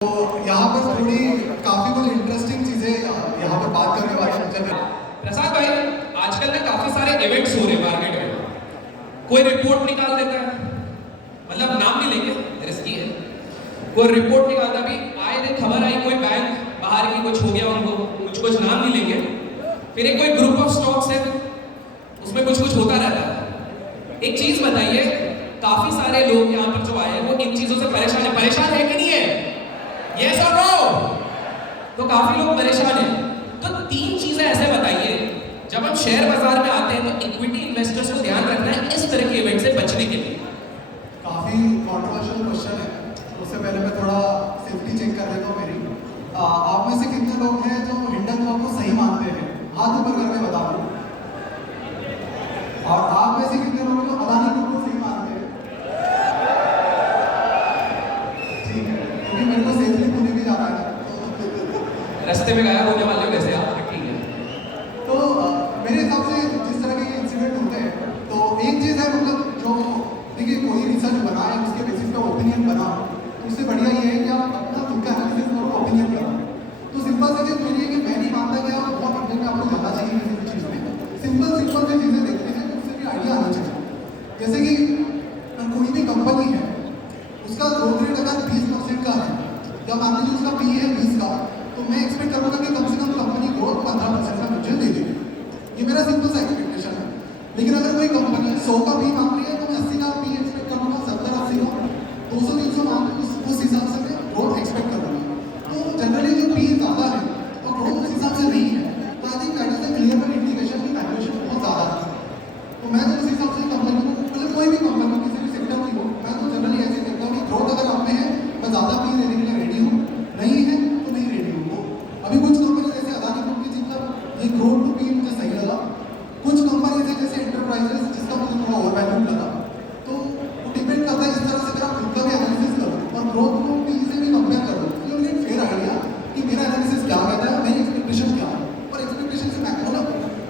तो यहाँ पर थोड़ी काफी कुछ इंटरेस्टिंग चीजें यहाँ पर बात करने वाले हैं। प्रसाद भाई, आजकल ना काफी सारे इवेंट्स हो रहे हैं मार्केट में। कोई रिपोर्ट निकाल देता है, मतलब नाम नहीं लेंगे, रिस्की है। कोई रिपोर्ट निकालता, भी आए दिन खबर आई कोई बैंक बाहर की कुछ हो गया, उनको कुछ नाम नहीं लेंगे। फिर एक कोई ग्रुप ऑफ स्टॉक्स है, उसमें कुछ होता रहता है। एक चीज बताइए, काफी सारे लोग यहाँ पर जो आए हैं वो इन चीजों से परेशान है कि नहीं है? यस और नो? तो काफी लोग परेशान हैं। तो तीन चीजें ऐसे बताइए, जब हम शेयर बाजार में आते हैं तो इक्विटी इन्वेस्टर्स को ध्यान रखना है इस तरह के इवेंट से बचने के लिए। काफी कंट्रोवर्शियल क्वेश्चन है, तो उससे पहले मैं थोड़ा सेफ्टी चेक कर लेता हूँ मेरी। आप में से कितने लोग हैं जो हिंडनबर्ग को सही मानते हैं? हाथ ऊपर करके बता दो। और आप में से कितने लोग हैं जो अदानी ग्रुप को सही मानते हैं? ठीक है, क्योंकि मेरे को सेफली पुणे भी जाना है, रास्ते में गायब होने वाले वैसे आप, ठीक है। तो मेरे हिसाब से जिस तरह के इंसिडेंट होते हैं, तो एक चीज़ है, मतलब जो देखिए कोई रिसर्च बनाए उसके बेसिस पे ओपिनियन बना, तो उससे बढ़िया ये है कि आप अपना खुद का एनालिसिस करो, ओपिनियन करो। तो सिंपल सी चीज़ मेरी है कि मैं नहीं मानता कि आप बहुत अपने में आपको जाना चाहिए किसी भी चीज़ में। सिंपल सी चीज़ें देखते हैं, उससे भी आइडिया आना चाहिए। जैसे कि कोई भी कंपनी है, उसका ग्रोथ रेट अगर 20% का है, या मान लीजिए उसका पी है 20 का, तो मैं एक्सपेक्ट करूँगा कि कम से कम कंपनी ग्रोथ 15% का मुझे दे देगी। ये मेरा सिंपल सा एक्सपेक्टेशन है। लेकिन अगर कोई कंपनी 100 का पी मांग रही है, तो मैं 80 का पी एक्सपेक्ट करूँगा, 70-80 का, 200-300 मांग रही है, उस हिसाब से मैं ग्रोथ एक्सपेक्ट करूँगा। तो जनरली जो पी ज़्यादा है और ग्रोथ उस हिसाब से नहीं है, तो I think that is a clear cut indication की वैल्यूएशन बहुत ज़्यादा है। तो मैं तो उस हिसाब से कंपनी को, मतलब कोई भी कंपनी किसी भी सेक्टर की हो, मैं तो जनरली ऐसे देखता हूँ कि ग्रोथ अगर आप में है, मैं ज़्यादा पी देने के लिए रेडी हूँ, नहीं है तो नहीं रेडी हूँ। अभी कुछ कंपनी जैसे अदानी ग्रुप की, जिनका ये ग्रोथ टू पी मुझे सही लगा। कुछ कंपनीज है जैसे एंटरप्राइजेस, जिसका मुझे थोड़ा ओवर वैल्यू लगा। तो वो डिपेंड करता है इस तरह से, अगर आप खुद का भी एनालिसिस करो और ग्रोथ को पी से भी कंपेयर करो, तो यू गेट फेयर आइडिया कि मेरा एनालिसिस क्या कहता है, मेरी एक्सपेक्टेशन क्या है। और एक्सपेक्टेशन से मैं मतलब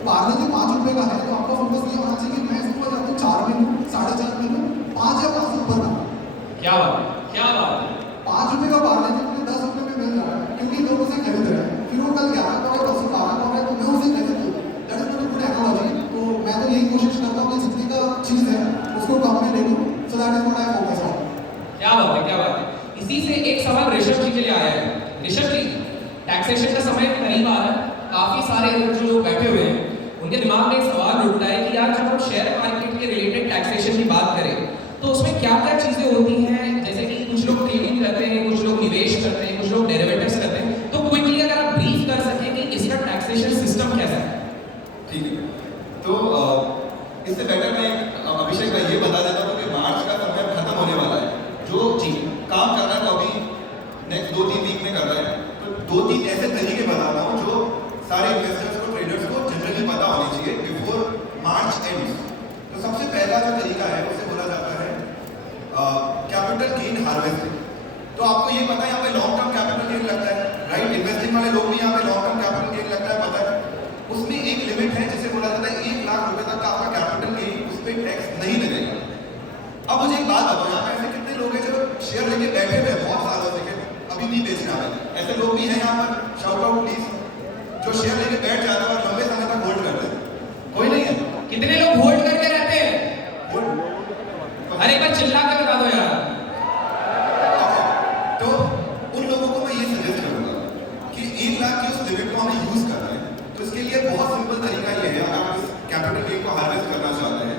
पार्ले जी 5 रुपये का है, तो आपका फोकस ये होना चाहिए कि मैं इसको या तो 4 में लूँ, 4.5 में लूँ, 5 या 5 से ऊपर लूँ। क्या बात है, क्या बात है। 5 रुपये का पार्ले जी मुझे 10 रुपये में मिल रहा है, क्योंकि लोग उसे खरीद रहे हैं। फिर वो कल 11 का और 10 का है, तो मैं उसे खरीद लूँ। That is not good analogy. तो मैं तो यही कोशिश करता हूँ कि जितनी का चीज़ है उसको कम में ले लूँ। So that is what I focus on. क्या बात है, क्या बात है। इसी से एक सवाल ऋषभ जी के लिए आया है। ऋषभ जी, टैक्सेशन का समय करीब आ रहा है, काफी सारे इधर जो लोग बैठे हुए हैं उनके दिमाग में एक सवाल उठता है कि यार जब हम शेयर मार्केट के रिलेटेड टैक्सेशन की बात करें तो उसमें क्या क्या चीजें होती हैं। जैसे कि कुछ लोग ट्रेडिंग करते हैं, कुछ लोग निवेश करते हैं, कुछ लोग डेरिवेटिव्स करते हैं। तो क्विकली अगर आप ब्रीफ कर सकें कि इसका टैक्सेशन सिस्टम कैसा है। ठीक है, तो इससे बेटर मैं अभिषेक भाई ये बता देता हूँ कि मार्च का समय खत्म होने वाला है। जो जी काम कर रहा है वो अभी नेक्स्ट 2-3 वीक में कर रहा है। तो 2-3 ऐसे तरीके बता रहा हूँ जो सारे इन्वेस्टर्स को, ट्रेडर्स को जनरली पता होनी चाहिए बिफोर मार्च एंड। तो सबसे पहला जो तरीका है उसे बोला जाता है कैपिटल गेन हार्वेस्टिंग। तो आपको ये पता है यहाँ पे लॉन्ग टर्म कैपिटल गेन लगता है, राइट? इन्वेस्टिंग वाले लोग भी यहाँ पे लॉन्ग टर्म कैपिटल गेन लगता है, पता है। उसमें एक लिमिट है जिसे बोला जाता है 1 लाख रुपए तक का आपका कैपिटल गेन, उस पर टैक्स नहीं लगेगा। अब मुझे एक बात बताओ, यहाँ पे ऐसे कितने लोग हैं जो शेयर लेके बैठे हुए हैं बहुत सालों से, अभी नहीं बेचना है? ऐसे लोग भी हैं यहाँ पर, शाउट आउट प्लीज, जो शेयर लेके बैठ जाते हैं और लंबे समय तक होल्ड करते हैं। कोई नहीं है? कितने लोग होल्ड करके रहते हैं? अरे एक बार चिल्ला के बता दो यार। तो उन लोगों को मैं ये सजेस्ट करूंगा कि 1 लाख की उस लिमिट को हमें यूज करना है। तो इसके लिए बहुत सिंपल तरीका ये है, अगर आप इस कैपिटल गेन को हार्वेस्ट करना चाहते हैं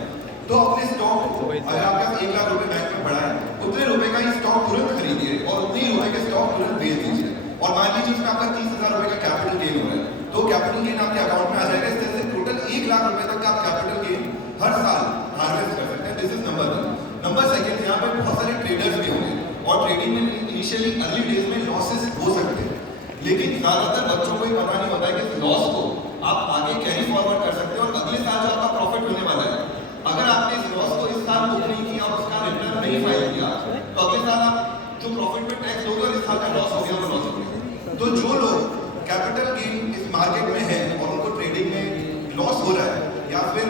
तो अपने स्टॉक को, अगर आपके पास 1 लाख रुपए बैंक में पड़ा है, उतने रुपए का ही स्टॉक तुरंत खरीदिए और उतने ही रुपए के स्टॉक तुरंत बेच दीजिए। और मान लीजिए उसमें आपका 30,000 रुपए का कैपिटल गेन हो रहा है, तो कैपिटल गेन आपके अकाउंट में आ जाएगा। इस तरह से टोटल 1 लाख रुपए तक का आप कैपिटल गेन हर साल हार्वेस्ट कर सकते हैं। This is number 1। नंबर 2, यहाँ पे बहुत सारे ट्रेडर्स भी होंगे और ट्रेडिंग में इनिशियली अर्ली डेज में लॉसेस हो सकते हैं, लेकिन ज्यादातर बच्चों को ये पता नहीं होता है कि लॉस को आप आगे कैरी फॉरवर्ड कर सकते हो और अगले साल जो आपका प्रॉफिट होने वाला है, अगर आपने इस लॉस को इस साल बुक नहीं किया और उसका रिटर्न नहीं फाइल किया, तो अगले साल आप जो प्रॉफिट पे टैक्स दोगे और इस साल का लॉस हो गया वो लॉस हो गया। तो जो लोग कैपिटल गेन इस मार्केट में है और उनको ट्रेडिंग में लॉस हो रहा है या फिर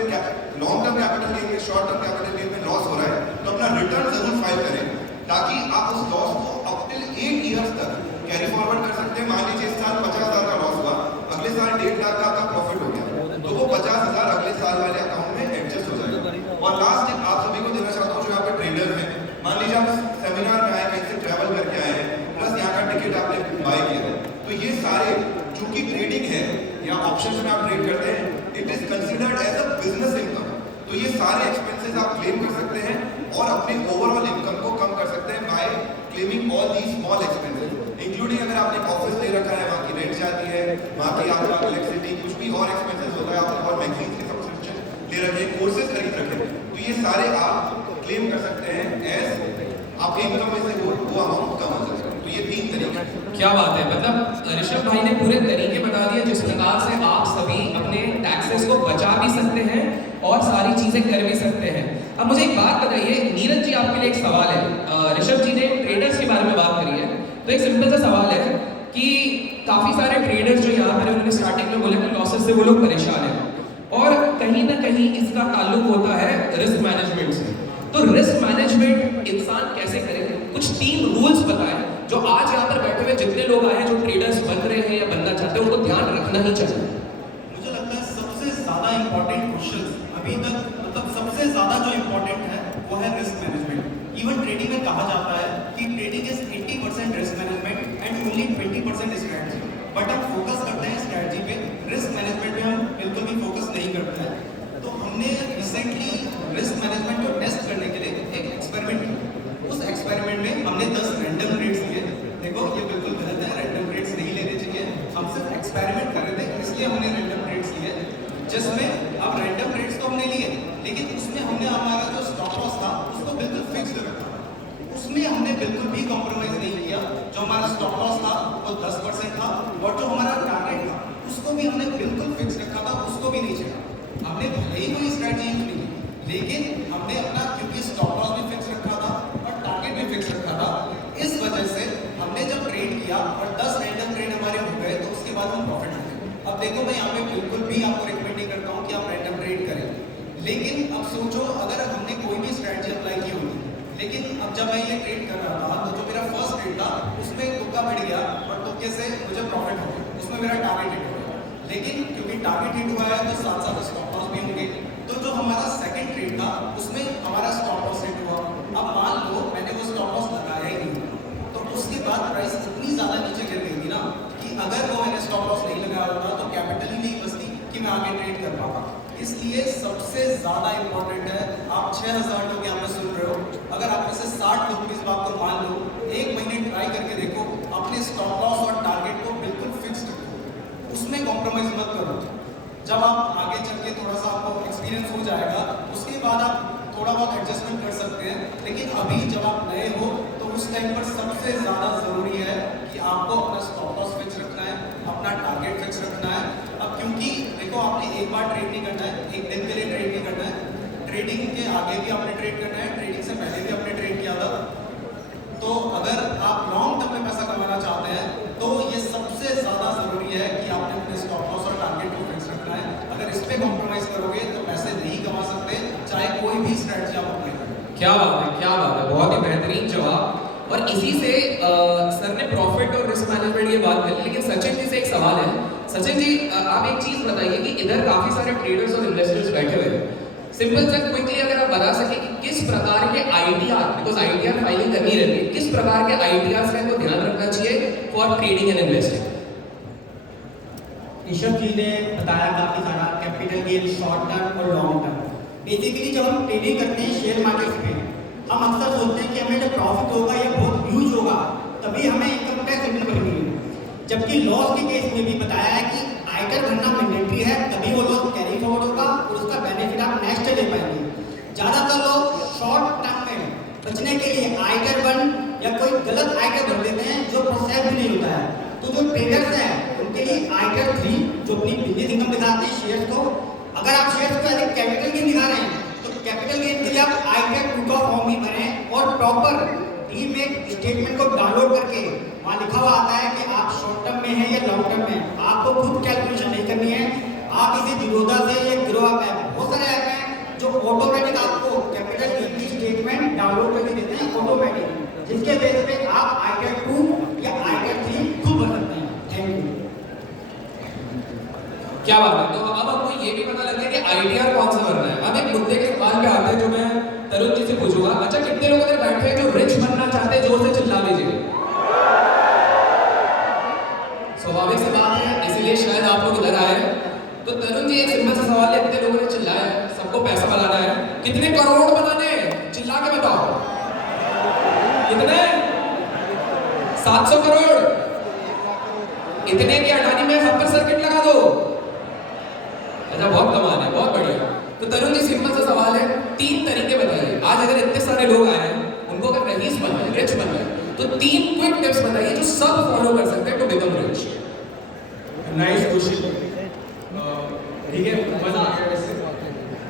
लॉन्ग टर्म कैपिटल गेन में, शॉर्ट टर्म कैपिटल गेन में लॉस हो रहा है, तो अपना रिटर्न जरूर फाइल करें ताकि आप उस लॉस को अप टिल 8 इयर्स तक तो ये सारे चूंकि ट्रेडिंग है या ऑप्शंस में आप ट्रेड करते हैं, it is considered as a business income. तो ये सारे एक्सपेंसेस आप क्लेम कर सकते हैं और अपने ओवरऑल इनकम को कम कर सकते हैं by claiming all the small expenses, including अगर आपने एक ऑफिस ले रखा है, वहाँ की रेंट जाती है, वहाँ की आपका इलेक्ट्रिसिटी, कुछ भी और एक्सपेंसेस होता है, आपने और मैगजीन की सब्सक्रिप्शन ले रखे हैं, कोर्सेज खरीद रखे हैं, तो ये सारे आप क्लेम कर सकते हैं एज आपके इनकम में से वो अमाउंट कम हो सकता है। तो ये 3 तरीके हैं। क्या बात है, मतलब ऋषभ भाई ने पूरे तरीके बता दिए जिस प्रकार से आप सभी अपने टैक्सेस को बचा भी सकते हैं और सारी चीजें कर भी सकते हैं। अब मुझे एक बात बताइए, नीरज जी आपके लिए एक सवाल है। ऋषभ जी ने ट्रेडर्स के बारे में बात करी है, तो एक सिंपल सा सवाल है कि काफी सारे ट्रेडर्स जो यहाँ पर उन्होंने स्टार्टिंग में बोले कि लॉसेस से वो लोग परेशान हैं और कहीं ना कहीं इसका ताल्लुक होता है रिस्क मैनेजमेंट से। तो रिस्क मैनेजमेंट इंसान कैसे करे, कुछ 3 रूल्स बताएं जो आज यहाँ पर बैठे हुए जितने लोग आए हैं जो ट्रेडर्स बन रहे हैं या बनना चाहते हैं उनको ध्यान रखना ही चाहिए। मुझे लगता है सबसे ज्यादा इंपॉर्टेंट क्वेश्चन अभी तक, मतलब सबसे ज्यादा जो इंपॉर्टेंट है वो है रिस्क मैनेजमेंट। इवन ट्रेडिंग में कहा जाता है कि trading is 80% risk management and only 20% strategy, but हम फोकस करते हैं स्ट्रेटजी पे, रिस्क मैनेजमेंट पे हम बिल्कुल भी फोकस नहीं करते हैं। तो हमने रिसेंटली रिस्क मैनेजमेंट को टेस्ट करने के लिए एक एक्सपेरिमेंट किया। उस एक्सपेरिमेंट में हमने 10 रैंडम रेट्स लिए। देखो ये बिल्कुल गलत है, रैंडम रेट्स नहीं लेने चाहिए, हम सिर्फ एक्सपेरिमेंट कर रहे थे इसलिए हमने रैंडम रेट्स लिए, जिसमें अब रैंडम रेट्स तो हमने लिए लेकिन उसमें हमने हमारा जो स्टॉप लॉस था उसको बिल्कुल फिक्स्ड रखा। उसमें हमने बिल्कुल भी कॉम्प्रोमाइज नहीं किया। जो हमारा स्टॉप लॉस था वो 10% था और जो हमारा टारगेट था उसको भी हमने बिल्कुल फिक्स रखा था, उसको भी नहीं छेड़ा। हमने भले ही कोई स्ट्रैटेजी यूज नहीं की लेकिन हमने अपना, क्योंकि स्टॉप लॉस भी फिक्स रखा था और टारगेट भी फिक्स रखा था, इस वजह से हमने जब ट्रेड किया और 10 रैंडम ट्रेड हमारे हो गए तो उसके बाद हम प्रॉफिट हो गए। अब देखो मैं यहाँ पे बिल्कुल भी आपको रिकमेंड नहीं करता हूँ कि आप रैंडम ट्रेड करें, लेकिन अब सोचो अगर हमने कोई भी स्ट्रैटेजी अप्लाई की होगी, लेकिन अब जब मैं ये ट्रेड कर रहा था तो जो मेरा फर्स्ट ट्रेड था उसमें तुक्का बढ़ गया और तुक्के से मुझे प्रॉफिट हो गया, उसमें मेरा टारगेट हिट हो गया। लेकिन क्योंकि टारगेट हिट हुआ है तो साथ साथ स्टॉप लॉस भी होंगे, तो जो हमारा सेकंड ट्रेड था उसमें हमारा स्टॉप लॉस हिट हुआ। अब मान लो मैंने वो स्टॉप लॉस लगाया ही नहीं, तो उसके बाद प्राइस इतनी ज़्यादा नीचे गिर गई थी ना कि अगर वो मैंने स्टॉप लॉस नहीं लगाया होता तो कैपिटल ही नहीं बचती कि मैं आगे ट्रेड कर पाता। इसलिए सबसे ज़्यादा इंपॉर्टेंट है, आप 6000 लोग यहाँ पे सुन रहे हो, अगर आप में से 60 लोग इस बात को मान लो, 1 महीने ट्राई करके देखो, अपने स्टॉप लॉस और टारगेट को बिल्कुल फिक्स रखो, उसमें कॉम्प्रोमाइज मत करो। जब आप आगे चल के थोड़ा सा आपको एक्सपीरियंस हो जाएगा उसके बाद आप थोड़ा बहुत एडजस्टमेंट कर सकते हैं, लेकिन अभी जब आप नए हो तो उस टाइम पर सबसे ज़्यादा ज़रूरी है कि आपको अपना स्टॉप लॉस फिक्स रखना है, अपना टारगेट फिक्स रखना है। अब क्योंकि देखो आपने एक बार ट्रेड नहीं करना है, एक दिन के लिए ट्रेड नहीं करना है, ट्रेडिंग के आगे भी आपने ट्रेड करना है, ट्रेडिंग से पहले भी आपने ट्रेड किया था। तो अगर आप लॉन्ग टर्म में पैसा कमाना चाहते हैं तो ये सबसे ज़्यादा ज़रूरी है कि आपने अपने स्टॉप लॉस और टारगेट को फिक्स रखना है। अगर इस पे कॉम्प्रोमाइज करोगे तो पैसे नहीं कमा सकते, चाहे कोई भी स्ट्रेटजी आप अप्लाई करें। क्या बात है, क्या बात है, बहुत ही बेहतरीन जवाब। और इसी से सर ने प्रॉफिट और रिस्क मैनेजमेंट ये बात करी, लेकिन सचिन जी से एक सवाल है। सचिन जी आप एक चीज बताइए कि इधर काफी सारे ट्रेडर्स और इन्वेस्टर्स बैठे हुए हैं, सिंपल सा क्विकली अगर आप बता सके कि किस प्रकार के आईटीआर, बिकॉज आईटीआर फाइलिंग करनी रहती है, किस प्रकार के आईटीआर का इनको ध्यान रखना चाहिए for trading and investing. Rishabh ji ने बताया काफी सारा कैपिटल गेन शॉर्ट टर्म और लॉन्ग टर्म। बेसिकली जब हम ट्रेडिंग करते हैं शेयर मार्केट में, हम अक्सर सोचते हैं कि हमें जब प्रॉफिट होगा या बहुत ह्यूज होगा तभी हमें इनकम टैक्स रिटर्न भरनी है, जबकि लॉस के केस में भी बताया है कि आयकर भरना मैंडेटरी है, तभी वो लॉस कैरी फॉरवर्ड होगा और उसका बेनिफिट आप नेक्स्ट ले पाएंगे। ज़्यादातर लोग शॉर्ट टर्म में बचने के लिए आयकर वन या कोई गलत आयकर भर देते हैं जो प्रोसेस भी नहीं होता है। तो जो ट्रेडर्स हैं उनके लिए आयकर 3 जो अपनी बिजनेस इनकम दिखाते हैं शेयर्स को, अगर आप शेयर्स को एज कैपिटल गेन दिखा रहे हैं तो कैपिटल गेन के लिए आप आयकर 2 का फॉर्म ही भरें और प्रॉपर डीमेट स्टेटमेंट को डाउनलोड करके वहाँ लिखा हुआ आता है कि आप शॉर्ट टर्म में हैं या लॉन्ग टर्म में। आपको खुद कैलकुलेशन नहीं करनी है, आप इसे जिरोधा से या ग्रो ऐप है, बहुत सारे ऐप हैं जो ऑटोमेटिक आपको कैपिटल गेन की स्टेटमेंट डाउनलोड करके देते हैं ऑटोमेटिक, जिसके बेस पे आप आयकर 2 या आयकर 3 खुद भर सकते हैं। Thank you. क्या बात है, तो अब आपको ये भी पता लग गया कि आईटीआर कौन सा भरना है। अब एक मुद्दे के सवाल पे आते हैं जो मैं तरुण जी से पूछूंगा। अच्छा, कितने लोग इधर बैठे हैं जो रिच बनना चाहते हैं? जोर से चिल्ला लीजिए। सो इसलिए शायद आप लोग इधर आए हैं। तो तरुण जी, एक सिंपल सा सवाल है, इतने लोगों ने चिल्लाया है, सबको पैसा बनाना है, कितने करोड़ बनाने हैं? चिल्ला के बताओ कितने? 700 करोड़। इतने की अडानी में हब सर्किट लगा दो। अच्छा, बहुत कमाल है, बहुत बढ़िया। तो तरुण जी, सिंपल सा सवाल है, 3 तरीके बताइए। आज अगर इतने सारे लोग आए हैं, उनको अगर रईस बनना है, रिच बनना है, तो 3 क्विक टिप्स बताइए जो सब फॉलो कर सकते हैं to become rich. Nice question. ठीक है, मजा आ गया वैसे।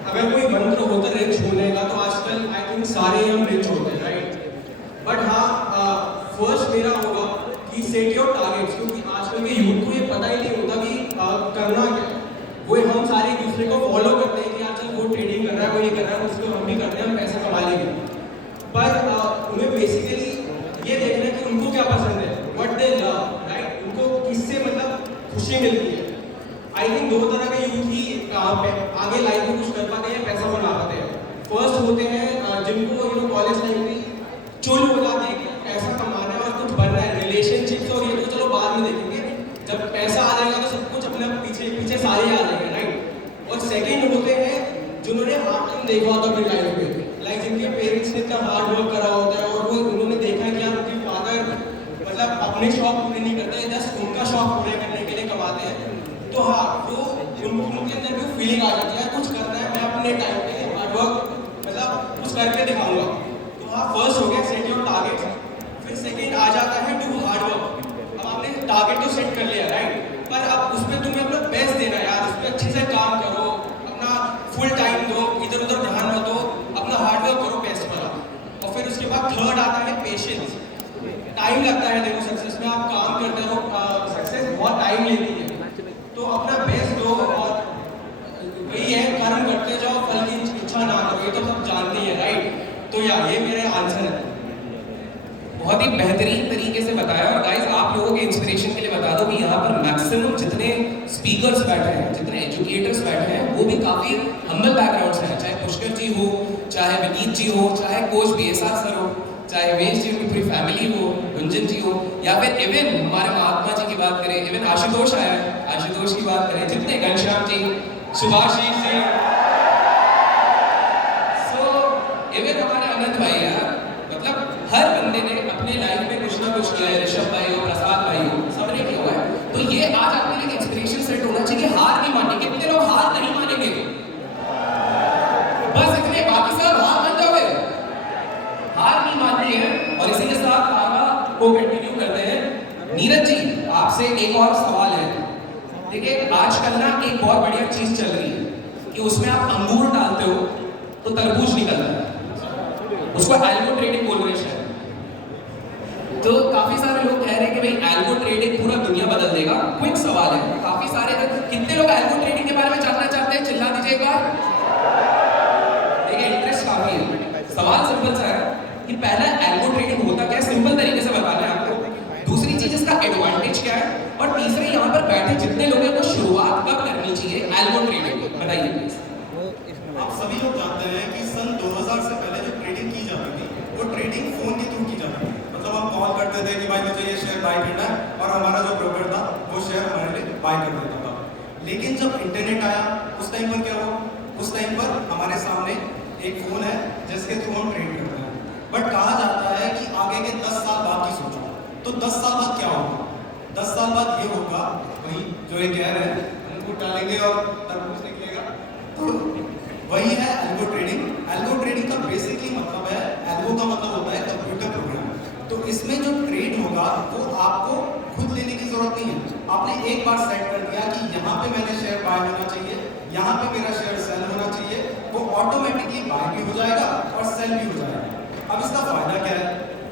अगर कोई मंत्र होता रिच होने का, तो आजकल आई थिंक सारे हम रिच होते हैं, राइट? बट हाँ, फर्स्ट मेरा होगा कि सेट योर टारगेट्स, क्योंकि आजकल के यूथ को ये पता ही नहीं होता कि करना क्या है। वो हम सारे एक दूसरे को फॉलो करते हैं कि आजकल वो ट्रेडिंग कर रहा है, वो ये कर रहा है, उसको हम भी करते हैं, हम पैसा कमा लेंगे। पर उन्हें बेसिकली ये देखना है कि उनको क्या पसंद है, व्हाट दे लव, राइट? उनको किससे मतलब खुशी मिलती है। आई थिंक 2 तरह के यूथ ही आगे लाइफ में कुछ कर पाते हैं, पैसा बना पाते हैं। फर्स्ट होते हैं जिनको कॉलेज टाइम में चुल हो जाते हैं कि पैसा कमाना है और कुछ बनना है, रिलेशनशिप्स और ये तो चलो बाद में देखेंगे, जब पैसा आ जाएगा तो सब कुछ अपने पीछे पीछे सारे आ जाएंगे, राइट? और सेकंड होते हैं जिन्होंने हार्ड टाइम देखा होता अपनी लाइफ में, लाइक जिनके पेरेंट्स ने इतना हार्ड वर्क करा होता है और वो उन्होंने देखा है कि यार उनके फादर मतलब अपने शौक पूरे नहीं करते, जस्ट उनका शौक पूरे करने के लिए कमाते हैं। तो हाँ, वो उनके अंदर भी फीलिंग आ जाती है, कुछ करना है, मैं अपने टाइम पे हार्ड वर्क मतलब कुछ करके दिखाऊंगा। तो हाँ, फर्स्ट हो गया सेट योर टारगेट। फिर सेकंड आ जाता है डू हार्ड वर्क। अब आपने टारगेट तो सेट कर लिया, राइट? पर अब उस पर तुम्हें अपना बेस्ट देना है यार, उस पर अच्छे से काम करो, अपना फुल टाइम दो, इधर उधर ध्यान मत दो, अपना हार्ड वर्क करो बेस्ट वाला। और फिर उसके बाद थर्ड आता है पेशेंस। टाइम लगता है देखो सक्सेस में, आप काम करते हो, सक्सेस बहुत टाइम लेती है, तो अपना बेस्ट दो और वही है, कर्म करते जाओ, फल की इच्छा ना करो, ये तो सब जानते हैं, राइट? तो यार ये मेरे आंसर है। बहुत ही बेहतरीन तरीके से बताया। और गाइस, आप लोगों के इंस्पिरेशन के लिए बता दो कि यहाँ पर मैक्सिमम जितने स्पीकर्स बैठे हैं, जितने एजुकेटर्स बैठे हैं, वो भी काफ़ी हम्बल बैकग्राउंड से हैं। चाहे पुष्कर जी हो, चाहे विनीत जी हो, चाहे कोच BSR सर हो, चाहे वेश जी, उनकी पूरी फैमिली हो, गुंजन जी हो, या फिर इवन हमारे महात्मा जी की बात करें, इवन आशुतोष आया है, आशुतोष की बात करें, जितने घनश्याम जी, सुभाषीष जी, सो इवन हमारे अनंत भाई यार, मतलब हर बंदे ने अपने लाइफ में कुछ ना कुछ किया है। ऋषभ भाई हो, प्रसाद भाई हो, सबने किया हुआ है। तो ये आज आपके लिए इंस्पिरेशन सेट होना चाहिए कि हार नहीं माननी। कितने लोग हार नहीं मानेंगे? बस इतने, बाकी सब हार मान जाओगे, हार नहीं माननी है। और इसी के साथ आगा को कंटिन्यू करते हैं। नीरज जी, आपसे एक और सवाल है। देखिए, आजकल ना एक बहुत बढ़िया चीज चल रही है कि उसमें आप अंगूर डालते हो तो तरबूज निकलता है, उसको एल्गो ट्रेडिंग बोल रहे हैं। तो काफी सारे लोग कह रहे हैं कि भाई एल्गो ट्रेडिंग पूरा दुनिया बदल देगा। क्विक सवाल है, काफी सारे, कितने लोग एल्गो ट्रेडिंग के बारे में जानना चाहते हैं? चिल्ला दीजिए एक बार। देखिए, इंटरेस्ट काफी है। सवाल सिंपल सा है कि पहला एल्गो ट्रेडिंग होता क्या है, सिंपल तरीके से बताना है आपको। दूसरी चीज, इसका एडवांटेज क्या है, और तीसरे यहाँ पर बैठे जितने लोग हैं, तो शुरुआत कब करनी चाहिए एल्गो ट्रेडिंग, बताइए प्लीज। आप सभी लोग जानते हैं कि सन 2000 से पहले जो ट्रेडिंग की जाती थी, वो ट्रेडिंग फोन के थ्रू की जाती थी। मतलब हम कॉल करते थे कि भाई मुझे ये शेयर बाय करना है, और हमारा जो ब्रोकर था वो शेयर हमारे लिए बाय कर देता था। लेकिन जब इंटरनेट आया, उस टाइम पर क्या हुआ? उस टाइम पर हमारे सामने एक फोन है जिसके थ्रू हम ट्रेड करते हैं। बट कहा जाता है कि आगे के 10 साल बाद की सोचो, तो 10 साल बाद क्या होगा? 10 साल बाद ये होगा, वही जो ये कह रहे हैं, अंगूर डालेंगे और तरबूज निकलेगा। तो वही है एल्गो ट्रेडिंग। एल्गो ट्रेडिंग का बेसिकली मतलब है, एल्गो का मतलब होता है कंप्यूटर प्रोग्राम। तो इसमें जो ट्रेड होगा वो आपको खुद लेने की जरूरत नहीं है। आपने एक बार सेट कर दिया कि यहाँ पे मैंने शेयर बाय होना चाहिए, यहाँ पे मेरा शेयर सेल होना चाहिए, वो ऑटोमेटिकली बाय भी हो जाएगा और सेल भी हो जाएगा। अब इसका फायदा क्या है?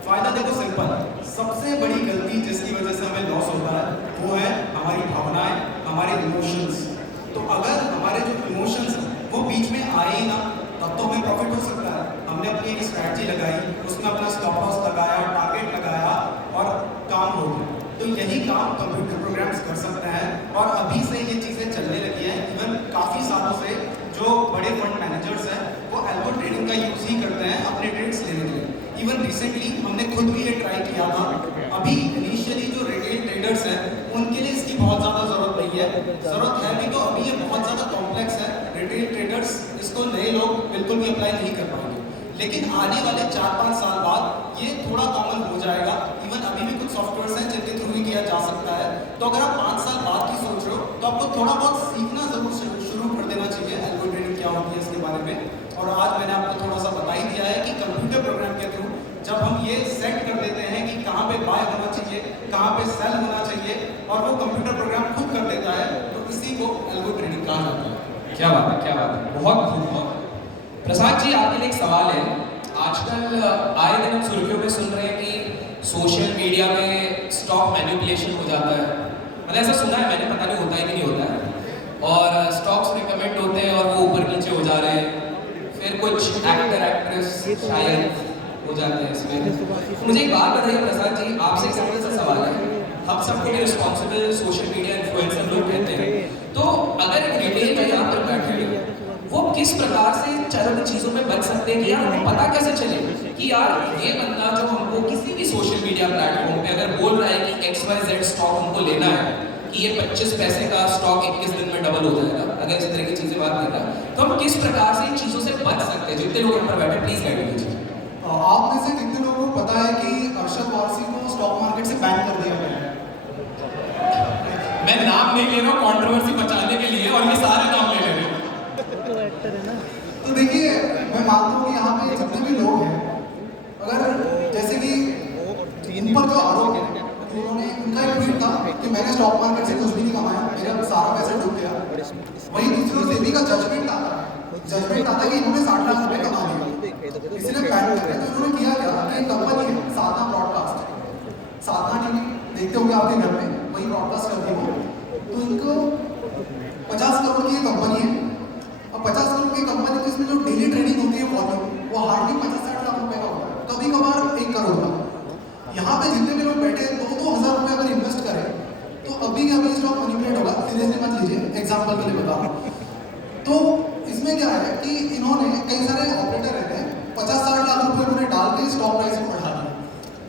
फायदा देखो सिंपल, सबसे बड़ी गलती जिसकी वजह से हमें लॉस होता है वो है हमारी भावनाएं, हमारे इमोशंस। तो अगर हमारे जो इमोशंस हैं वो बीच में आए ही ना, तब तो हमें प्रॉफिट हो सकता है। हमने अपनी एक स्ट्रैटेजी लगाई, उसमें अपना स्टॉप लॉस लगाया, टारगेट लगाया और काम हो गया। तो यही काम कंप्यूटर प्रोग्राम्स कर सकते हैं, और अभी से ये चीज़ें चलने लगी हैं। इवन काफ़ी सालों से जो बड़े फंड मैनेजर्स हैं वो एल्गो ट्रेडिंग का यूज़ ही करते हैं अपने ट्रेड्स लेने के लिए। इवन रिसेंटली हमने खुद भी ये ट्राई किया था। अभी इनिशियली जो रिटेल ट्रेडर्स हैं उनके लिए इसकी बहुत ज़्यादा ज़रूरत नहीं है, जरूरत है भी, तो अभी ये बहुत ज़्यादा कॉम्प्लेक्स है। रिटेल ट्रेडर्स इसको नए लोग बिल्कुल भी अप्लाई नहीं कर पाएंगे, लेकिन आने वाले 4-5 साल बाद ये थोड़ा कॉमन हो जाएगा। इवन अभी भी कुछ सॉफ्टवेयर्स हैं जिनके थ्रू ही किया जा सकता है। तो अगर आप 5 साल बाद की सोच रहे हो तो आपको थोड़ा बहुत सीखना जरूर शुरू कर देना चाहिए एल्गो ट्रेडिंग क्या होती है इसके बारे में। और आज मैंने आपको थोड़ा सा बता ही दिया है कि कंप्यूटर प्रोग्राम के थ्रू जब हम ये सेट कर देते हैं कि कहाँ पे बाय होना चाहिए, कहाँ पे सेल होना चाहिए, और वो कंप्यूटर प्रोग्राम खुद कर देता है, तो इसी को एल्गो ट्रेडिंग कहा जाता है। क्या बात है, क्या बात है, बहुत खूब, बहुत। प्रसाद जी, आपके लिए एक सवाल है। आजकल आए दिन हम सुर्खियों में सुन रहे हैं कि सोशल मीडिया में स्टॉक मैनिपुलेशन हो जाता है। मतलब ऐसा सुना है मैंने, पता नहीं होता है कि नहीं होता है। और स्टॉक्स में कमेंट होते हैं और वो ऊपर नीचे हो जा रहे हैं। फिर कुछ एक्टर एक्ट्रेस शायद हो जाते हैं इसमें। मुझे एक बात बताइए प्रसाद जी, आपसे एक सिंपल सा सवाल है। हम सबको भी रिस्पॉन्सिबल सोशल मीडिया इन्फ्लुएंसर लोग कहते हैं, तो अगर एक रिटेल में यहाँ पर बैठे हैं, वो किस प्रकार से चरम चीज़ों में बच सकते हैं कि यार हमें पता कैसे चले कि यार ये बंदा जो हमको किसी भी सोशल मीडिया प्लेटफॉर्म पे अगर बोल रहा है कि XYZ स्टॉक हमको लेना है, कि ये 25 पैसे का स्टॉक 21 दिन में डबल हो जाएगा, अगर इस तरह की चीज़ें बात करता है, तो हम किस प्रकार से इन चीज़ों से बच सकते हैं? जितने लोग ऊपर बैठे प्लीज़ गाइड कीजिए। आप में से कितने लोगों को पता है कि अरशद वारसी को स्टॉक मार्केट से बैन कर दिया गया है? मैं नाम नहीं ले रहा हूँ कंट्रोवर्सी बचाने के लिए, और ये सारे नाम ले रहे हैं। तो देखिए, मैं मानता हूँ कि यहाँ पे जितने भी लोग हैं, अगर जैसे कि ऊपर जो आरोप है, उन्होंने उनका एक ट्वीट था कि मैंने स्टॉक मार्केट से कुछ भी नहीं कमाया, मेरा सारा पैसा डूब गया। वहीं दूसरी ओर सेबी का जजमेंट आता है कि इन्होंने 60 लाख रुपए कमा लिए, इसलिए बैन कर रहे हैं। तो इन्होंने किया क्या कि एक कंपनी है साधना ब्रॉडकास्ट, साधना टीवी देखते होंगे आपके घर में, वही ब्रॉडकास्ट करती है वो। तो इनको 50 करोड़ की कंपनी है। अब 50 करोड़ की कंपनी, तो इसमें जो डेली ट्रेडिंग होती है वॉल्यूम, वो हार्डली 50-60 लाख रुपए का होता है, कभी कभार 1 करोड़ का। यहाँ पे जितने भी लोग बैठे 2-2 हज़ार रुपये अगर इन्वेस्ट करें, तो अभी का अभी स्टॉक मैनिपुलेट होगा। सीरियसली मत लीजिए, एग्जाम्पल के लिए बता रहा हूँ। तो इसमें क्या है कि इन्होंने, कई सारे ऑपरेटर रहते हैं, 50-60 लाख रुपए उन्होंने डाल के स्टॉक प्राइस को बढ़ा दिया।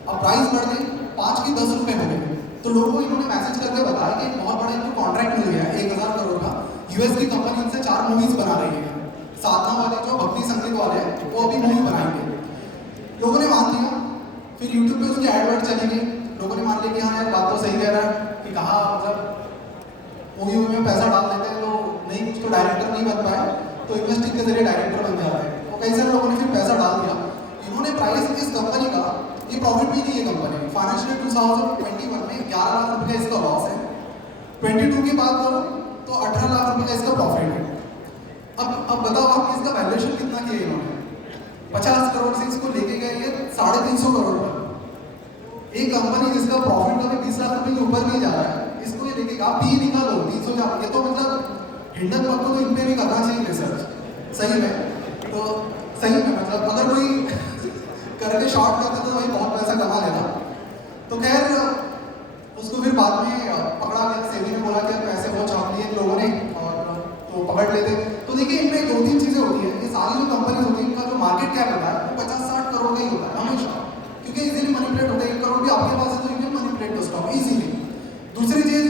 अब प्राइस बढ़ गई, 5 की 10 रुपए हो गए। तो लोगों को इन्होंने मैसेज करके बताया कि बहुत बड़ा इनको कॉन्ट्रैक्ट मिल गया है 1000 करोड़ का, यूएस की कंपनी इनसे 4 मूवीज बना रही है। साधना वाले जो भक्ति संगीत वाले हैं, वो अभी मूवी बनाएंगे। लोगों ने मान लिया, फिर यूट्यूब पे उसकी एडवर्ट चली गई। लोगों ने मान लिया कि हाँ यार बात तो सही कह रहा है, कि कहा मतलब मूवी में पैसा डाल देते हैं तो नहीं, कुछ तो डायरेक्टर नहीं बन पाए, तो इन्वेस्टिंग के जरिए डायरेक्टर बन जाते हैं। तो कई सारे लोगों ने फिर पैसा डाल दिया। इन्होंने प्राइस इस कंपनी का, ये प्रॉफिट भी नहीं है कंपनी, फाइनेंशियल 2021 में 11 लाख रुपये का इसका लॉस है। 22 की बात करो तो 18 लाख रुपये का इसका प्रॉफिट है। अब बताओ आप इसका वैल्यूएशन कितना किया इन्होंने? 50 करोड़ से इसको लेके गए ये 350 करोड़ पर। एक कंपनी जिसका प्रॉफिट कभी 20 लाख रुपए के ऊपर नहीं जा रहा है, इसको ये लेके आप भी निकालो 300 जा, ये तो मतलब हिंडन पक को तो इन पे भी करना चाहिए रिसर्च सही में। तो सही में मतलब अगर कोई करके शॉर्ट करता तो वही बहुत पैसा कमा लेता। तो खैर उसको फिर बाद में पकड़ा गया, सेबी ने बोला कि पैसे बहुत छाप लिए लोगों ने, और तो पकड़ लेते। तो देखिए इनमें 2-3 चीज़ें होती हैं। ये सारी जो कंपनी होती है, इनका जो मार्केट कैप होता है वो 50-60 करोड़ का ही होता है हमेशा, क्योंकि इजीली मैनिपुलेट होता है। 1 करोड़ भी आपके पास है तो you can manipulate the stock easily. दूसरी चीज़,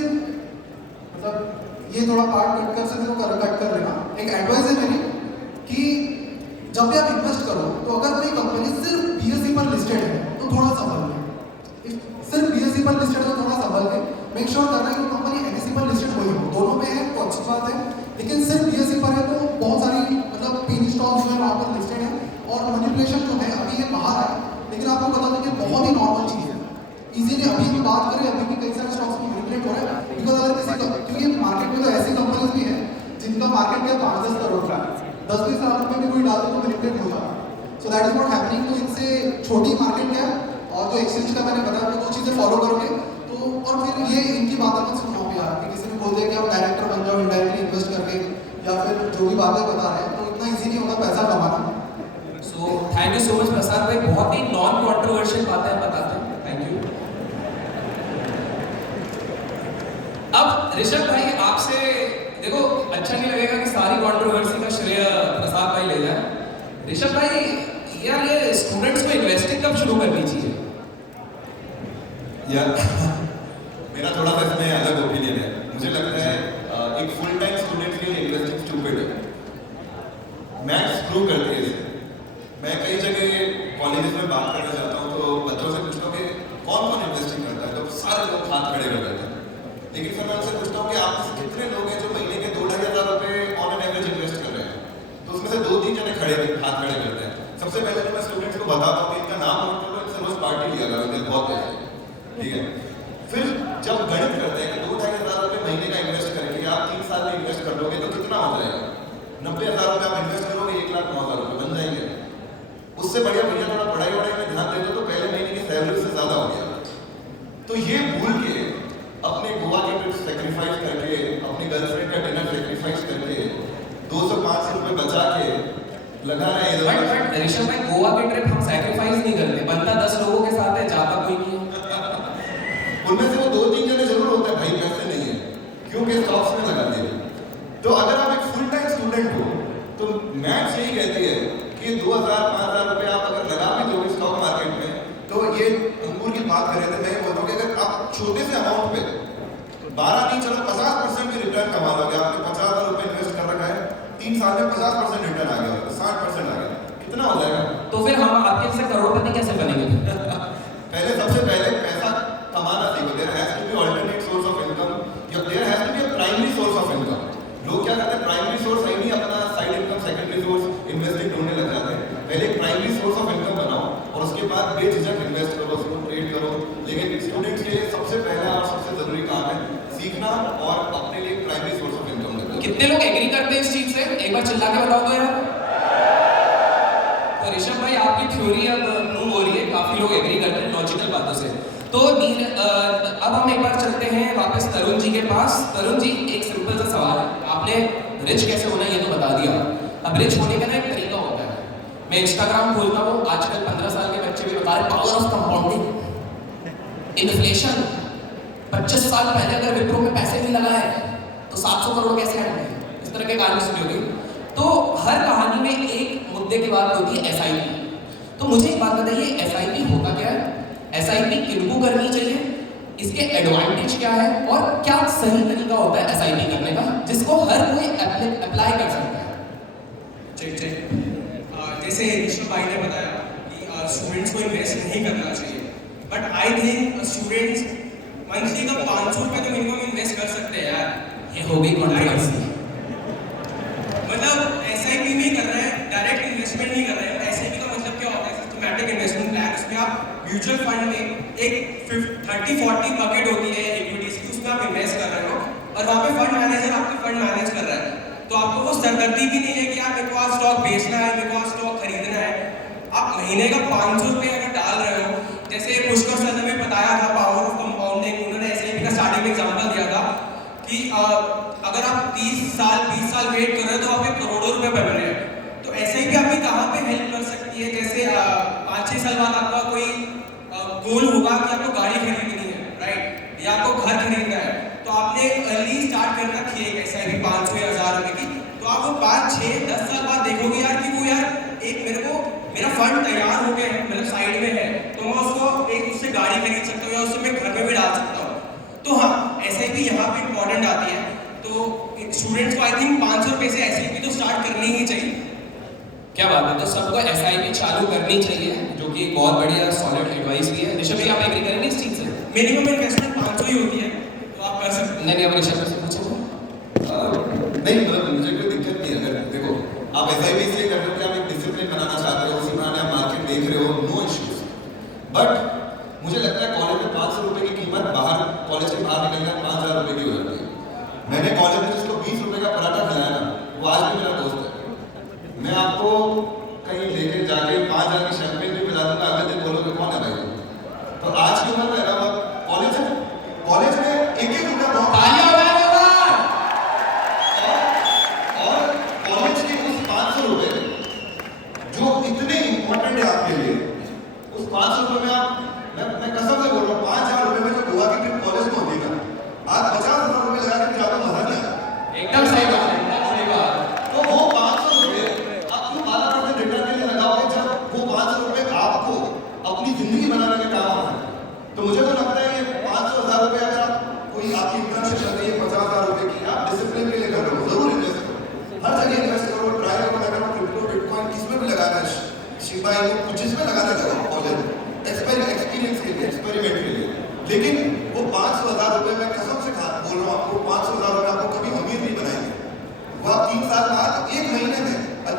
मतलब ये थोड़ा पार्ट कट कर सकते हो, कट कर लेना। एक एडवाइस है मेरी कि जब भी आप इन्वेस्ट करो, तो अगर कोई कंपनी सिर्फ BSE पर लिस्टेड है तो थोड़ा संभल के, सिर्फ BSE पर लिस्टेड है तो थोड़ा संभल के मेक श्योर करना है कि वो कंपनी NSE पर लिस्टेड हुई हो। दोनों में है तो अच्छी बात है, लेकिन सिर्फ BSE पर है तो बहुत सारी मतलब पेनी स्टॉक्स जो है वहाँ पर लिस्टेड है, और मैनिपुलेशन जो है अभी ये बाहर आए, लेकिन आपको बता दें कि बहुत ही नॉर्मल चीज़ है। इजीली अभी की बात करें, अभी भी कई सारे स्टॉक्स में मैनिपुलेट हो रहा है, बिकॉज अगर किसी का, क्योंकि मार्केट में तो ऐसी कंपनीज भी है जिनका मार्केट कैप 5-10 करोड़ का है, 10-20 लाख रुपये भी कोई डालते तो मैनिपुलेट हो जाता। So that is not happening. तो इनसे छोटी मार्केट कैप और जो एक्सचेंज का मैंने बताया, तो 2 चीज़ें फॉलो करोगे तो, और फिर ये इनकी बातें मत सुनो यार कि किसी ने बोल दिया कि आप डायरेक्टर बन जाओ इनडायरेक्टली इन्वेस्ट करके, या फिर जो भी बातें बता रहे हैं, तो इतना ईजी नहीं होता पैसा कमाना। So thank you so much Prasad भाई, बहुत ही नॉन कॉन्ट्रोवर्शियल बातें आप बताते हैं, थैंक यू। अब ऋषभ भाई आपसे, देखो अच्छा नहीं लगेगा कि सारी कंट्रोवर्सी का श्रेय प्रसाद भाई ले जाए। ऋषभ भाई यार, ये स्टूडेंट्स को इन्वेस्टिंग कब शुरू करनी चाहिए? यार मेरा थोड़ा सा इसमें अलग ओपिनियन है। मुझे लगता है एक फुल टाइम स्टूडेंट के लिए इन्वेस्टिंग स्टूपिड है। मैथ्स प्रूव करती है इसे। मैं कई जगह कॉलेजेस में बात करना चाहता हूँ तो बच्चों से पूछता हूँ कि कौन कौन इन्वेस्टिंग करता है, तो सारे लोग हाथ खड़े कर देते हैं। लेकिन फिर मैं उनसे पूछता हूँ कि आप में से कितने लोग हैं जो महीने के 2-2.5 हज़ार रुपए ऑन एन एवरेज इन्वेस्ट कर रहे हैं, तो उसमें से 2-3 जने हाथ खड़े करते हैं। सबसे पहले तो मैं स्टूडेंट्स को बताता हूँ कि इनका नाम नोट करो, इनसे रोज पार्टी लिया करो, इनके बहुत पैसे, ठीक है। फिर जब गणित करते हैं कि 2-2.5 हज़ार रुपए महीने का इन्वेस्ट करके आप 3 साल में इन्वेस्ट कर लोगे तो कितना हो जाएगा? 90,000 रुपए आप इन्वेस्ट करोगे, 1,09,000 रुपए बन जाएंगे। उससे बढ़िया भैया थोड़ा पढ़ाई में ध्यान देते तो पहले महीने की सैलरी से ज्यादा हो गया। तो ये भूल के अपने गोवा की ट्रिप सेक्रीफाइस करके, अपनी गर्लफ्रेंड का डिनर सेक्रीफाइस करके 200-500 रुपए बचा के लगा रहे हैं। बट ऋषभ भाई, गोवा की ट्रिप हम सैक्रिफाइस नहीं करते, बनता 10 लोगों के साथ है, जाता कोई नहीं है। उनमें से वो 2-3 जने जरूर होते हैं, भाई पैसे नहीं है क्योंकि स्टॉक्स में लगा दिए। तो अगर आप एक फुल टाइम स्टूडेंट हो तो मैथ्स यही कहती है कि 2,000-5,000 रुपए आप अगर लगा भी दोगे स्टॉक मार्केट में, तो ये अंकुर की बात कर रहे थे, मैं ये बोलता हूँ कि अगर आप छोटे से अमाउंट पे 12 नहीं चलो 50% भी रिटर्न कमा लोगे। आपने 50,000 रुपए इन्वेस्ट कर रखा है, 3 साल में 50% रिटर्न आ गया, 60% आ गया, कितना हो जाएगा? तो फिर हम आपके से करोड़पति कैसे बनेंगे? सबसे पहले पैसा कमाना सीखो। There has to be alternate source of income, या there has to be a primary source of income. लोग क्या करते हैं, प्राइमरी सोर्स है नहीं, अपना side income, secondary source investing ढूंढने लग जाते हैं। पहले एक प्राइमरी सोर्स ऑफ इनकम बनाओ और उसके बाद बेझिझक इन्वेस्ट करो, उसको ट्रेड करो। लेकिन स्टूडेंट्स के लिए सबसे पहला और सबसे जरूरी काम है सीखना और अपने लिए प्राइमरी सोर्स ऑफ इनकम करना। कितने लोग एग्री करते हैं इस चीज से? एक बार चिल्ला के बताओ तो यार। तो ऋषभ भाई, आपकी थ्योरी अब मूव हो रही है, काफी लोग एग्री करते हैं लॉजिकल बातों से। तो अब हम एक बार चलते हैं वापस तरुण जी के पास। तरुण जी, एक सिंपल सा सवाल है, आपने रिच कैसे होना ये तो बता दिया, अब रिच होने का ना एक तरीका होता है। मैं इंस्टाग्राम खोलता हूँ, आजकल 15 साल के बच्चे भी बता रहे पावर ऑफ कंपाउंडिंग, इन्फ्लेशन। 25 साल पहले अगर विप्रो में पैसे नहीं लगाए तो 700 करोड़ कैसे आएंगे? इस तरह के कहानी सुनी होगी। तो हर कहानी में एक मुद्दे की बात होती है, SIP। तो मुझे एक बात बताइए, SIP होता क्या है? SIP किनको करनी चाहिए, इसके एडवांटेज क्या है और क्या सही तरीका होता है SIP करने का जिसको हर कोई अप्लाई कर सकता है? जैसे ऋषभ भाई ने बताया कि स्टूडेंट्स को इन्वेस्ट नहीं करना चाहिए, but I think students monthly का 500 रुपये तो मिनिमम इन्वेस्ट कर सकते हैं यार। ये हो गई कॉन्ट्रोवर्सी। मतलब SIP नहीं कर रहे हैं, डायरेक्ट इन्वेस्टमेंट नहीं कर रहे हैं। SIP का मतलब क्या होता है? Systematic investment plan. उसमें आप म्यूचुअल फंड में एक 30-40 बकेट होती है इक्विटीज की, उसमें आप इन्वेस्ट कर रहे हो और वहाँ पे फंड मैनेजर आपके फंड मैनेज कर रहा है। तो आपको वो सरदर्दी भी नहीं है कि आप मेरे को आज स्टॉक बेचना है, मेरे को आज स्टॉक खरीदना है। आप महीने का 500 रुपये अगर डाल रहे हो, जैसे पुष्कर सर ने भी बताया था पावर ऑफ कंपाउंडिंग, उन्होंने SIP का स्टार्टिंग में एग्जाम्पल दिया था कि अगर आप 30 साल 20 साल वेट कर रहे हो तो आप करोड़ों रुपए बन रहे हैं। तो SIP आपकी कहाँ पे हेल्प कर सकती है? जैसे 5-6 साल बाद आपका कोई गोल होगा कि आपको गाड़ी खरीदनी है, राइट, या आपको घर खरीदना है, तो आपने अर्ली स्टार्ट कर रखी है SIP 500 या 1000 रुपए की। तो आप वो 5-6-10 साल बाद देखोगे यार कि वो यार एक मेरा फंड तैयार हो गया है, मतलब साइड में है, तो मैं उसको एक उससे गाड़ी खरीद सकता हूँ या उससे मैं घर में भी डाल सकता हूँ। तो हाँ, SIP यहाँ पे इम्पोर्टेंट आती है। तो स्टूडेंट्स को आई थिंक 500 रुपये से SIP तो स्टार्ट करनी ही चाहिए। क्या बात है, तो सबको SIP चालू करनी चाहिए, जो कि एक बहुत बढ़िया सॉलिड एडवाइस भी है। ऋषभ जी, आप एग्री करेंगे इस चीज से? मिनिमम इन्वेस्टमेंट 500 ही होती है, तो आप कर सकते हैं। नहीं, अब ऋषभ से पूछो। नहीं, मतलब मुझे कोई दिक्कत नहीं है। अगर देखो आप SIP इसलिए कर रहे हो कि आप एक डिसिप्लिन बनाना चाहते हो, उसी बहाने आप मार्केट देख रहे हो, नो इश्यूज। बट मुझे लगता है कॉलेज में 500 रुपये की कीमत बाहर, कॉलेज के बाहर निकलकर 5,000 रुपये की हो जाती है। मैंने कॉलेज में जिसको 20 रुपये का पराठा खिलाया ना, वो आज भी मेरा दोस्त है। मैं आपको कहीं लेके जाके 5,000 की शैंपेन भी पिला दूंगा, अगले दिन बोलोगे कौन है भाई? तो आज की उम्र में ना कॉलेज में एक रुपया बहुत और कॉलेज के उस 500 रुपये जो इतने इंपॉर्टेंट है आपके लिए, उस 500 रुपये में आप, मैं कसम से बोल रहा हूँ, 5,000 रुपये में जो गोवा की ट्रिप कॉलेज में होती है ना, आप 50,000 रुपये लगा के जाओ, मजा नहीं आता।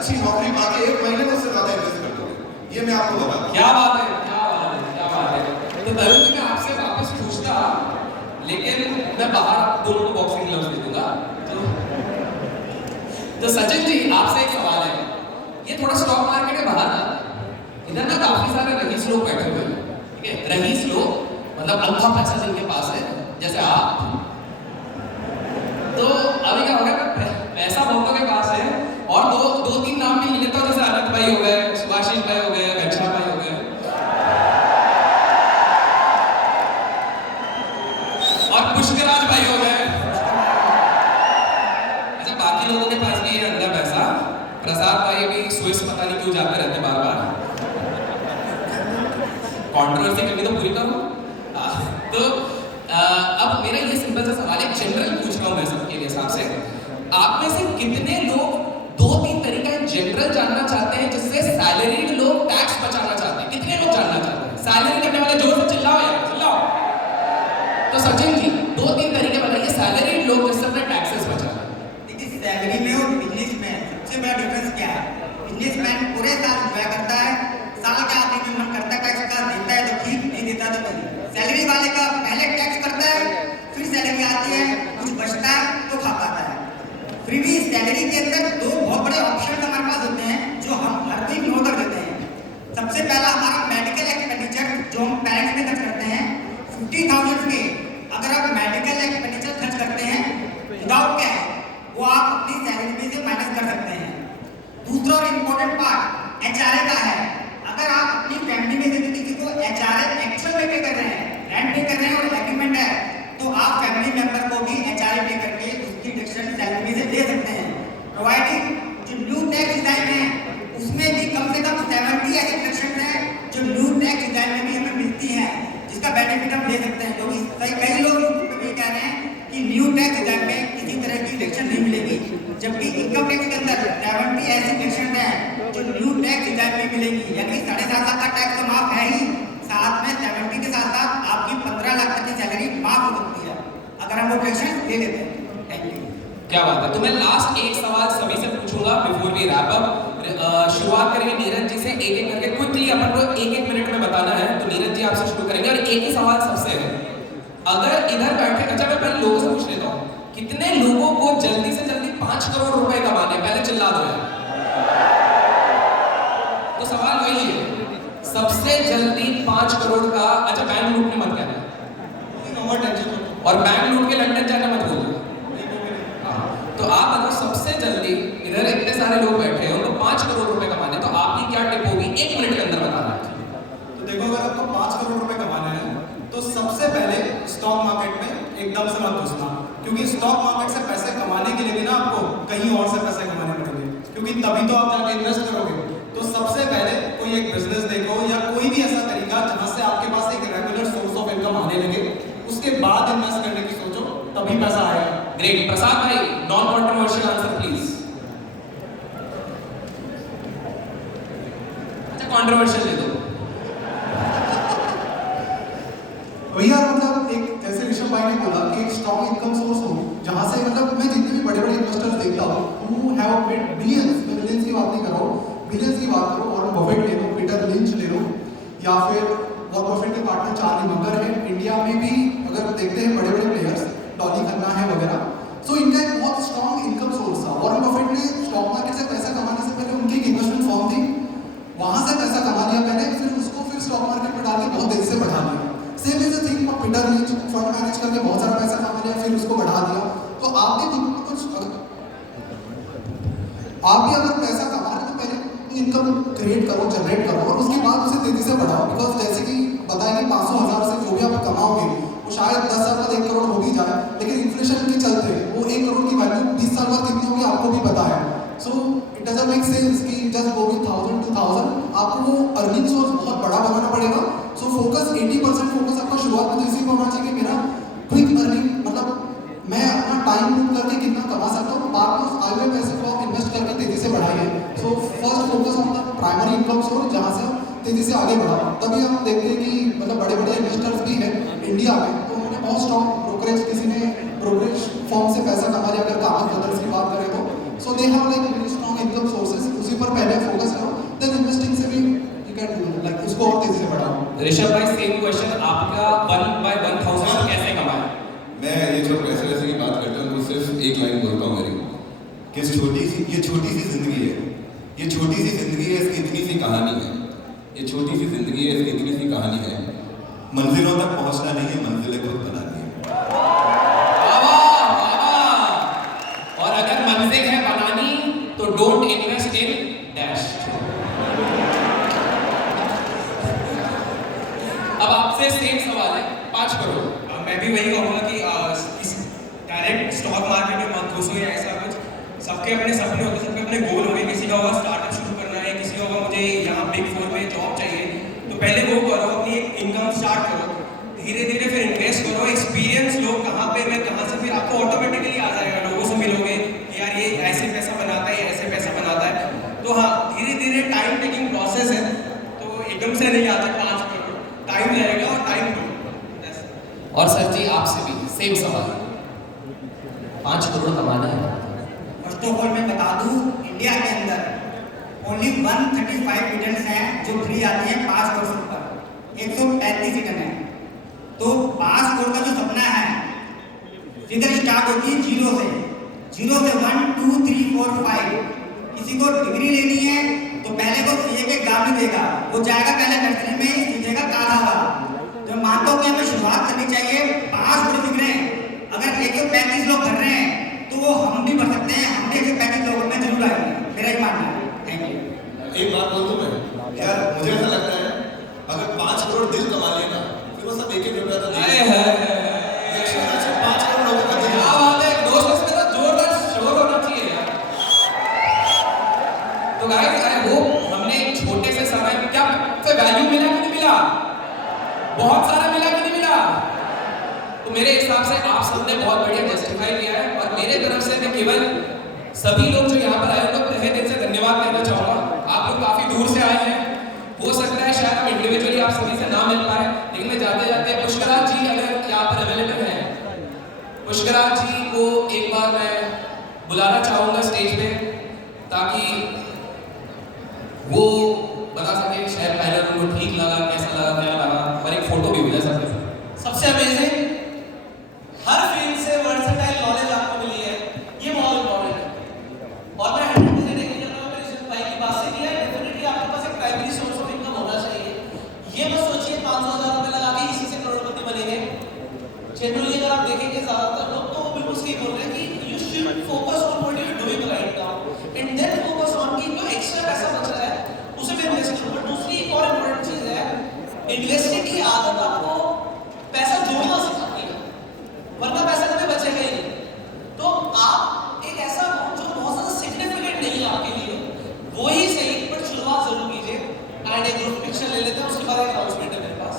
अच्छी नौकरी पाके 1 महीने में उससे ज्यादा इन्वेस्ट कर दोगे। ये मैं आपको बता दूं। क्या बात है, क्या बात है, क्या बात है। तो तरुण जी, मैं आपसे वापस पूछता, लेकिन मैं बाहर आप दोनों को बॉक्सिंग ग्लव्स दे दूंगा। तो सचिन जी, आपसे एक सवाल है। ये थोड़ा स्टॉक मार्केट के बाहर था, इधर ना काफी सारे रईस लोग बैठे हुए हैं, ठीक है? रईस लोग मतलब अंधा पैसा जिनके पास है, जैसे आप। तो अभी क्या हो गया, पैसा बहुतों के पास है, और दो तीन नाम भी ले लेता हूँ, जैसे अनंत भाई हो गए, सुभाषिश भाई हो गए, घनश्याम भाई हो गए, और पुष्कराज भाई हो गए। अच्छा, बाकी लोगों के पास भी है अंधा पैसा। प्रसाद भाई भी स्विस पता नहीं क्यों जाते रहते बार बार। कंट्रोवर्सी करनी तो पूरी करो। तो अब मेरा ये सिंपल सा सवाल है, जनरल पूछ रहा हूँ मैं सबके लिए हिसाब से। आप में से कितने लोग 2-3 तरीका जनरल जानना चाहते हैं जिससे सैलरीड लोग टैक्स बचाना चाहते हैं? कितने लोग जानना चाहते हैं? सैलरी करने वाले जोर से चिल्लाओ यार, चिल्लाओ। तो सचिन जी, 2-3 तरीके बताइए सैलरीड लोग जिससे अपने टैक्सेस बचाना। देखिए, सैलरी में और बिजनेस में सबसे बड़ा डिफरेंस क्या है? बिजनेसमैन पूरे साल एंजॉय करता है, साल के आखिर में मन करता है टैक्स का, देता है तो ठीक, नहीं देता तो नहीं। सैलरी वाले का पहले टैक्स करता है, फिर सैलरी आती है, कुछ बचता है तो खा पाता है। फिर भी सैलरी के अंदर 2 बहुत बड़े ऑप्शन हमारे पास होते हैं जो हम हर कोई इग्नोर कर देते हैं। सबसे पहला हमारा मेडिकल एक्सपेंडिचर जो हम पेरेंट्स में खर्च करते हैं, 50,000 के अगर आप मेडिकल एक्सपेंडिचर खर्च करते हैं विदाउट कैश, वो आप अपनी सैलरी में से माइनस कर सकते हैं। दूसरा और इम्पोर्टेंट पार्ट एचआरए का है। अगर आप अपनी फैमिली में से किसी को एचआरए एक्चुअल में पे कर रहे हैं, रेंट पे कर रहे हैं और एग्रीमेंट है, तो आप फैमिली मेंबर को भी एचआरए पे करके उसकी डिडक्शन सैलरी से दे सकते हैं। प्रोवाइडिंग जो न्यू टैक्स डिजाइन है उसमें भी कम से कम 70 ऐसी डिडक्शन है जो न्यू टैक्स डिजाइन में भी हमें मिलती है, जिसका बेनिफिट हम ले सकते हैं। जो भी कई लोग ये कह रहे हैं कि न्यू टैक्स डिजाइन में किसी तरह की डिडक्शन नहीं मिलेगी, जबकि इनकम टैक्स के अंदर 70 ऐसी डिडक्शन है जो न्यू टैक्स डिजाइन में मिलेगी। यानी 7.5 लाख का टैक्स तो माफ है ही, साथ में 70 के साथ साथ आपकी 15 लाख तक की सैलरी माफ हो सकती है अगर हम वो डिडक्शन ले लेते हैं। Thank you. क्या बात है। तो मैं लास्ट एक सवाल सभी से पूछूंगा बिफोर वी रैप अप। शुरुआत करेंगे नीरज जी से, एक करके क्विकली अपन को 1-1 मिनट में बताना है। तो नीरज जी आपसे शुरू करेंगे, और एक ही सवाल सबसे है। अगर इधर बैठे, अच्छा मैं पहले लोगों से पूछ लेता हूँ, कितने लोगों को जल्दी से जल्दी 5 करोड़ रुपए कमाने, पहले चिल्ला दो यार। तो सवाल वही है, सबसे जल्दी 5 करोड़ का। अच्छा, बैंक लूटने मत कहना, और बैंक लूट के लंदन जाना मत बोलना। तो आप बताओ, सबसे जल्दी इधर इतने सारे लोग बैठे हैं, उनको 5 करोड़ रुपए कमाने, तो आपकी क्या टिप होगी? 1 मिनट के अंदर बताना है। तो देखो, अगर आपको 5 करोड़ रुपए कमाना है तो सबसे पहले स्टॉक मार्केट में एकदम से मत घुसना, क्योंकि स्टॉक मार्केट से पैसे कमाने के लिए भी ना आपको कहीं और से पैसे कमाने पड़ेंगे, क्योंकि तभी तो आप जाके इन्वेस्ट करोगे। तो सबसे पहले कोई एक बिजनेस देखो या कोई भी ऐसा तरीका जहां से आपके पास एक रेगुलर सोर्स ऑफ इनकम आने लगे, उसके बाद इन्वेस्ट करने की सोचो, तभी पैसा आएगा। ग्रेट। प्रसाद भाई, नॉन कॉन्ट्रोवर्शियल आंसर प्लीज। अच्छा, कॉन्ट्रोवर्शियल दे दो भैया। मतलब एक जैसे ऋषभ भाई ने बोला कि एक स्ट्रॉन्ग इनकम सोर्स हो, जहां से मतलब मैं जितने भी बड़े बड़े इन्वेस्टर्स देखता हूँ हु हैव मेड बिलियंस, मैं बिलियंस की बात नहीं कर रहा हूँ, बिलियंस की बात करो। वॉरेन बफेट ले लो, पीटर लिंच ले लो, या फिर वॉरेन बफेट के पार्टनर चार्ली मगर है। इंडिया में भी अगर देखते हैं बड़े बड़े प्लेयर्स, डॉली खन्ना है वगैरह, सो इनका एक बहुत स्ट्रॉन्ग इनकम सोर्स था। वॉरेन बफेट ने स्टॉक मार्केट से पैसा कमाने से पहले उनकी एक इन्वेस्टमेंट फर्म थी, वहां से पैसा कमा लिया पहले, फिर उसको फिर स्टॉक मार्केट में डाल के बहुत तेजी से बढ़ा लिया। Same is the thing, Peter lynch fund manage करके बहुत सारा पैसा कमा लिया, फिर उसको बढ़ा दिया। तो आप भी कुछ, आप भी अगर पैसा कमा रहे तो पहले इनकम क्रिएट करो, जनरेट करो, और उसके बाद उसे तेजी से बढ़ाओ। बिकॉज जैसे कि बताएंगे 500,000 से जो भी आप कमाओगे वो शायद 10 साल बाद 1 करोड़ हो भी जाए, लेकिन इन्फ्लेशन के चलते वो 1 करोड़ की वैल्यू 20 साल बाद कितनी होगी आपको भी पता है। So it doesn't make sense कि जस्ट गो विद 1000 2000, आपको वो अर्निंग सोर्स बहुत बड़ा बनाना पड़ेगा। सो फोकस 80% फोकस आपका शुरुआत में तो इसी पर होना चाहिए कि मेरा क्विक अर्निंग, मतलब मैं अपना टाइम लूट करके कितना कमा सकता हूँ, बाद में उस आए हुए पैसे को आप इन्वेस्ट करके तेजी से बढ़ाइए। So first focus on the primary income source, जहाँ से तेजी से आगे बढ़ा। तभी हम देखते हैं कि मतलब बड़े बड़े इन्वेस्टर्स भी हैं इंडिया में, तो उन्होंने बहुत स्ट्रॉन्ग ब्रोकरेज, किसी ने ब्रोकरेज फॉर्म से पैसा कमा लिया, अगर कागज ब्रदर्स की बात करें तो। So they have like very strong income sources, उसी पर ऋषभ भाई सेम क्वेश्चन, आपका 1/1000 कैसे कमाया? मैं ये जो पैसे वैसे की बात करता हूँ, तो सिर्फ एक लाइन बोलता हूँ मेरी, कि ये छोटी सी जिंदगी है, ये छोटी सी जिंदगी है, इसकी इतनी सी कहानी है, ये छोटी सी जिंदगी है, इसकी इतनी सी कहानी है, मंजिलों तक पहुंचना नहीं है, मंजिलें खुद बनानी है। और अगर मंजिल है बनानी तो डोंट इन्वेस्ट इन डैश। अब आपसे सेम सवाल है, 5 करोड़। मैं भी वही कहूँगा कि इस डायरेक्ट स्टॉक मार्केट में मत घुसो या ऐसा कुछ। सबके अपने सपने होते हैं, सबके अपने गोल होंगे। किसी का होगा स्टार्टअप शुरू करना है, किसी का होगा मुझे यहाँ बिग 4 में जॉब चाहिए, तो पहले वो करो, अपनी इनकम स्टार्ट करो, धीरे धीरे फिर इन्वेस्ट करो, एक्सपीरियंस लो, कहाँ पे मैं कहाँ से, फिर आपको ऑटोमेटिकली आ जाएगा, लोगों से मिलोगे कि यार ये ऐसे पैसा बनाता है, ये ऐसे पैसा बनाता है। तो हाँ, धीरे धीरे टाइम टेकिंग प्रोसेस है, तो एकदम से नहीं आता 5 करोड़, टाइम लगेगा और टाइम दो। और सर जी आपसे भी सेम सवाल, 5 करोड़ कमाना है। फर्स्ट ऑफ ऑल मैं बता दूं, इंडिया के अंदर ओनली 135 रिटर्न्स हैं जो फ्री आती हैं 5 करोड़ से ऊपर, 135 रिटर्न है। तो 5 करोड़ का जो सपना है, फिगर स्टार्ट होती है 0 से 1 2 3 4 5। किसी को डिग्री लेनी है तो पहले वो सीए के एग्जाम नहीं देगा, वो जाएगा पहले नर्सरी में सीखेगा काढ़ा। तो मानता हूँ कि हमें शुरुआत करनी चाहिए। 5 करोड़ फिगरें अगर 135 लोग भर रहे हैं तो वो हम भी भर सकते हैं, हम भी 135 लोगों में जरूर आएंगे, मेरा ही मानना है। Thank you. एक बात बोलूं मैं, यार मुझे ऐसा लगता है अगर 5 करोड़ दिल कमा लिए ना, फिर वो सब एक-एक रुपया तो आए है 5 करोड़ लोगों का दिल। क्या बात है, दोस्त में तो जोरदार शोर होना चाहिए यार। तो गाइस आई होप हमने छोटे से समय में क्या वैल्यू मिला कि नहीं मिला, बहुत सारा मिला कि नहीं मिला। तो मेरे हिसाब से आप सबने बहुत बढ़िया जस्टिफाई किया है, और मेरे तरफ से मैं केवल सभी लोग जो यहाँ पर आए हैं तो तहे दिल से धन्यवाद कहना चाहूँगा। आप लोग काफ़ी दूर से आए हैं, हो सकता है शायद हम इंडिविजुअली आप सभी से ना मिल पाए, लेकिन मैं जाते जाते पुष्कराज जी अगर यहाँ पर अवेलेबल हैं, पुष्कराज जी को एक बार मैं बुलाना चाहूँगा स्टेज पे, ताकि वो बता सके शायद पहले उनको ठीक लगा, कैसा लगा, क्या लगा, और एक फोटो भी मिला सकते। सबसे अमेजिंग, हर फील्ड से वर्सेटाइल नॉलेज आपको मिली है, ये बहुत इंपॉर्टेंट है। और मैं 100% एग्री करता हूँ मेरे ऋषभ भाई की बात से कि यार डेफिनेटली आपके पास एक प्राइमरी सोर्स ऑफ इनकम होना चाहिए। ये मत सोचिए 500,000 रुपये लगा के इसी से करोड़पति बनेंगे। जनरली अगर आप देखेंगे ज्यादातर लोग तो वो बिल्कुल सही बोल रहे हैं कि you should focus on what you are doing right now and then focus on कि जो एक्स्ट्रा पैसा बच रहा है उसे भी इन्वेस्ट करो। बट दूसरी एक और इम्पोर्टेंट चीज है, इन्वेस्टिंग की आदत आपको पैसा जोड़ना सिखाती है, वरना पैसा कभी बचेगा ही नहीं। तो आप एक ऐसा अमाउंट जो बहुत ज्यादा सिग्निफिकेंट नहीं है आपके लिए, वो ही सही बट शुरुआत जरूर कीजिए। एंड एक ग्रुप पिक्चर ले लेते हैं, उसके बाद एक अनाउंसमेंट है मेरे पास।